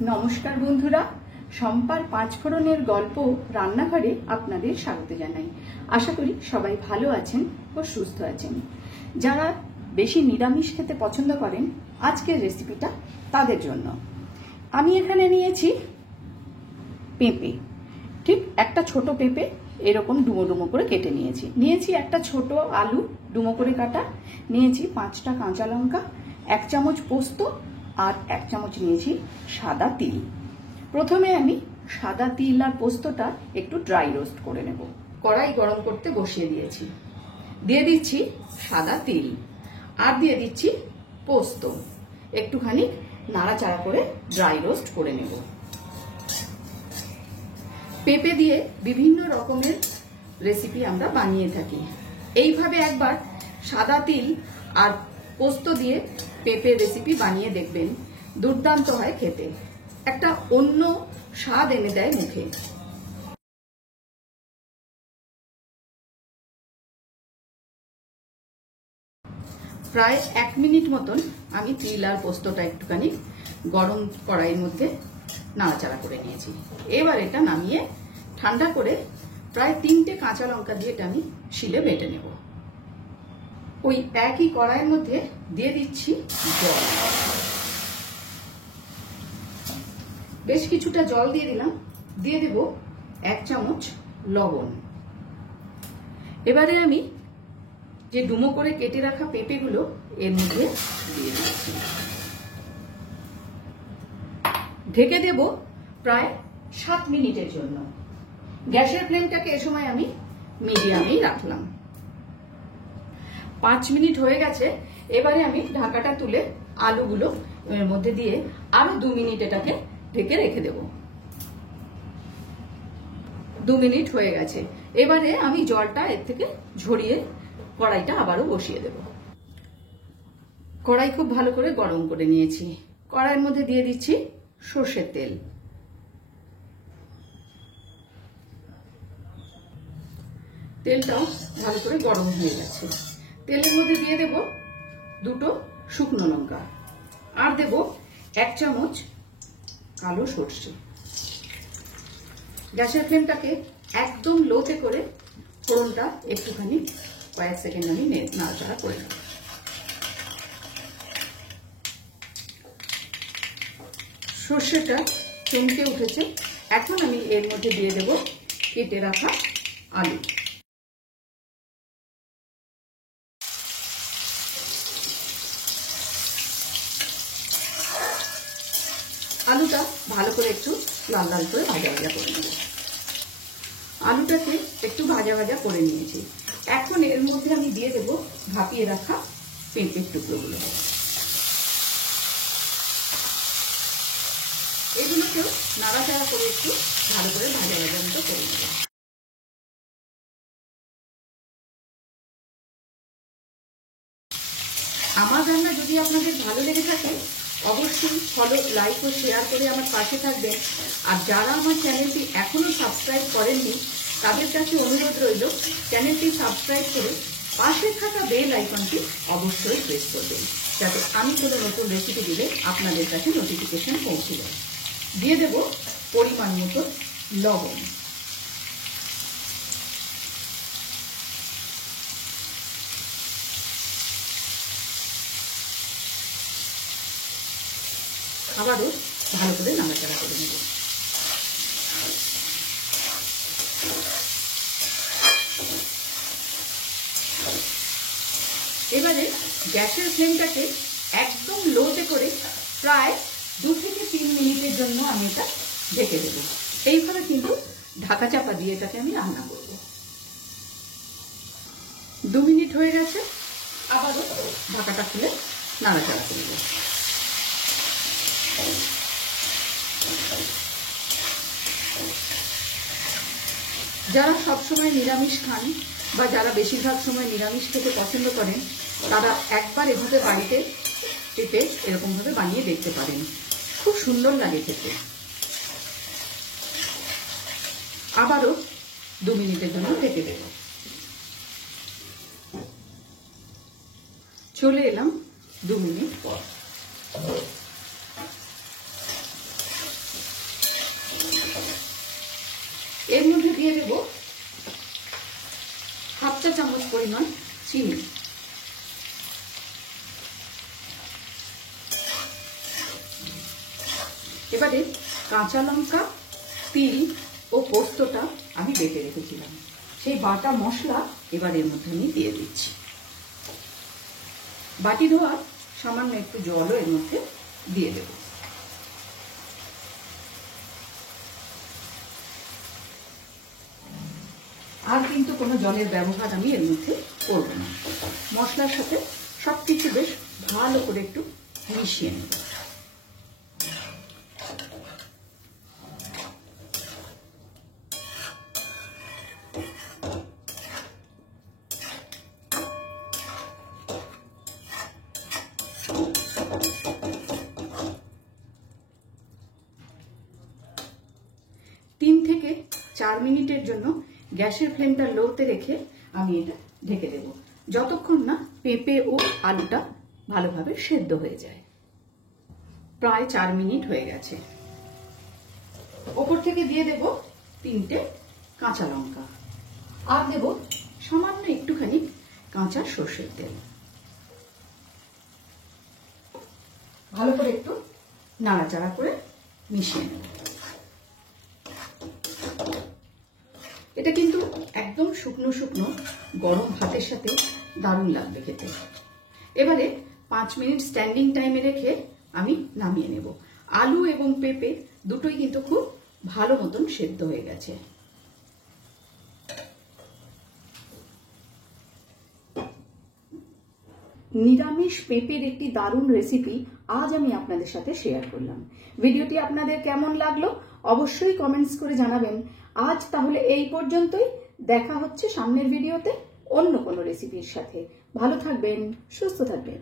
নমস্কার বন্ধুরা, শম্পার পাঁচফোড়নের গল্প রান্নাঘরে আপনাদের স্বাগত জানাই। আশা করি সবাই ভালো আছেন ও সুস্থ আছেন। যারা বেশি নিরামিষ খেতে পছন্দ করেন, আজকের রেসিপিটা তাদের জন্য। আমি এখানে নিয়েছি পেঁপে, ঠিক একটা ছোট পেঁপে এরকম ডুমো ডুমো করে কেটে নিয়েছি একটা ছোট আলু ডুমো করে কাটা, নিয়েছি 5টা কাঁচা লঙ্কা, 1 চামচ পোস্ত আর 1 চামচ নিয়েছি সাদা তিল। প্রথমে আমি সাদা তিল আর পোস্তটা একটু ড্রাই রোস্ট করে নেব। কড়াই গরম করতে বসিয়ে দিয়েছি, দিয়ে দিচ্ছি সাদা তিল আর দিয়ে দিচ্ছি পোস্ত। একটুখানি নাড়াচাড়া করে ড্রাই রোস্ট করে নেব। পেঁপে দিয়ে বিভিন্ন রকমের রেসিপি আমরা বানিয়ে থাকি। এইভাবে একবার সাদা তিল আর পোস্ত দিয়ে পেঁপে রেসিপি বানিয়ে দেখবেন, দুর্দান্ত হয় খেতে, একটা অন্য স্বাদ এনে দেয় মুখে। প্রায় 1 মিনিট মতন আমি তিল আর পোস্তটা একটুখানি গরম কড়াইয়ের মধ্যে নাড়াচাড়া করে নিয়েছি। এবার এটা নামিয়ে ঠান্ডা করে প্রায় 3টে কাঁচা লঙ্কা দিয়ে এটা আমি শিলে বেটে নেব। ওই একই কড়াইয়ের মধ্যে দিয়ে দিচ্ছি জল, বেশ কিছুটা জল দিয়ে দিলাম। দিয়ে দেব 1 চামচ লবণ। এবারে আমি যে ডুমো করে কেটে রাখা পেঁপেগুলো এর মধ্যে দিয়ে দিচ্ছি। ঢেকে দেব প্রায় 7 মিনিটের জন্য। গ্যাসের ফ্লেমটাকে এ সময় আমি মিডিয়ামেই রাখলাম। 5 মিনিট হয়ে গেছে। এবারে আমি ঢাকাটা তুলে আলুগুলো এর মধ্যে দিয়ে আরো 2 মিনিট এটাকে ঢেকে রেখে দেব। 2 মিনিট হয়ে গেছে। এবারে আমি জলটা এর থেকে ঝরিয়ে কড়াইটা আবারও বসিয়ে দেব। কড়াই খুব ভালো করে গরম করে নিয়েছি। কড়াইয়ের মধ্যে দিয়ে দিচ্ছি সর্ষের তেল। তেলটাও ভালো করে গরম হয়ে গেছে। তেলের মধ্যে দিয়ে দেব 2টো শুকনো লঙ্কা আর দেব 1 চামচ কালো সর্ষে। গ্যাসের ফ্লেমটাকে একদম লোতে করে ফোড়নটা একটুখানি কয়েক সেকেন্ড আমি নাড়াচাড়া করে নেব। সর্ষেটা চমকে উঠেছে। এখন আমি এর মধ্যে দিয়ে দেব কেটে রাখা আলু। আলুটা ভালো করে একটু লাল লাল করে ভাজা ভাজা করে নেব। আলুটাকে একটু ভাজা ভাজা করে নিয়েছি। এখন এর মধ্যে আমি দিয়ে দেব ভাপিয়ে রাখা পেঁপের টুকরোগুলো। এগুলোকেও নাড়াচাড়া করে একটু ভালো করে ভাজা ভাজা মতো করে নেব। আমার রান্না যদি আপনাদের ভালো লেগে থাকে, অবশ্যই ফলো, লাইক ও শেয়ার করে আমার পাশে থাকবেন। আর যারা আমার চ্যানেলটি এখনো সাবস্ক্রাইব করেননি, তাদের কাছে অনুরোধ রইল চ্যানেলটি সাবস্ক্রাইব করে পাশে থাকা বেল আইকনটি অবশ্যই প্রেস করবেন, যাতে আমি কোনো নতুন রেসিপি দিলে আপনাদের কাছে নোটিফিকেশন পৌঁছে যায়। দিয়ে দেব পরিমাণ মতো লবণ। আবারও ভালো করে নাড়াচাড়া করে নেব। এবারে গ্যাসের ফ্লেমটাকে একদম লোতে করে প্রায় 2 থেকে 3 মিনিটের জন্য আমি এটা ঢেকে দেব। এইভাবে কিন্তু ঢাকা চাপা দিয়ে এটাকে আমি রান্না করব। 2 মিনিট হয়ে গেছে। আবারও ঢাকাটা খুলে নাড়াচাড়া করব। যারা সবসময় নিরামিষ খান বা যারা বেশিরভাগ সময় নিরামিষ খেতে পছন্দ করেন, তারা একবার এভাবে বাড়িতে পেঁপে এরকমভাবে বানিয়ে দেখতে পারেন। খুব সুন্দর লাগে খেতে। আবারও 2 মিনিটের জন্য ঢেকে দেব। চলে এলাম 2 মিনিট পর। এর মধ্যে দিয়ে দেব হাফ চা চামচ পরিমাণ চিনি। এবারে কাঁচা লঙ্কা, তিল ও পোস্তটা আমি বেটে রেখেছিলাম, সেই বাটা মশলা এবার এর মধ্যে আমি দিয়ে দিচ্ছি। বাটি ধোয়ার সামান্য একটু জলও এর মধ্যে দিয়ে দেব। আর কিন্তু কোনো জলের ব্যবহার আমি এর মধ্যে করব না। মশলার সাথে সবকিছু বেশ ভালো করে একটু মিশিয়ে নেব। তিন থেকে 4 মিনিটের জন্য গ্যাসের ফ্লেমটা লোতে রেখে আমি এটা ঢেকে দেব, যতক্ষণ না পেঁপে ও আলুটা ভালোভাবে সেদ্ধ হয়ে যায়। প্রায় 4 মিনিট হয়ে গেছে। ওপর থেকে দিয়ে দেব 3টে কাঁচা লঙ্কা, আর দেব সামান্য একটুখানি কাঁচা সর্ষের তেল। ভালো করে একটু নাড়াচাড়া করে মিশিয়ে নেব। এটা কিন্তু একদম শুকনো শুকনো গরম ভাতের সাথে দারুণ লাগবে খেতে। এবারে 5 মিনিট স্ট্যান্ডিং টাইমে রেখে আমি নামিয়ে নেব। আলু এবং পেঁপে দুটোই কিন্তু খুব ভালো মতন সেদ্ধ হয়ে গেছে। নিরামিষ পেঁপের একটি দারুণ রেসিপি আজ আমি আপনাদের সাথে শেয়ার করলাম। ভিডিওটি আপনাদের কেমন লাগলো অবশ্যই কমেন্টস করে জানাবেন। আজ তাহলে এই পর্যন্তই, দেখা হচ্ছে সামনের ভিডিওতে অন্য কোনো রেসিপির সাথে। ভালো থাকবেন, সুস্থ থাকবেন।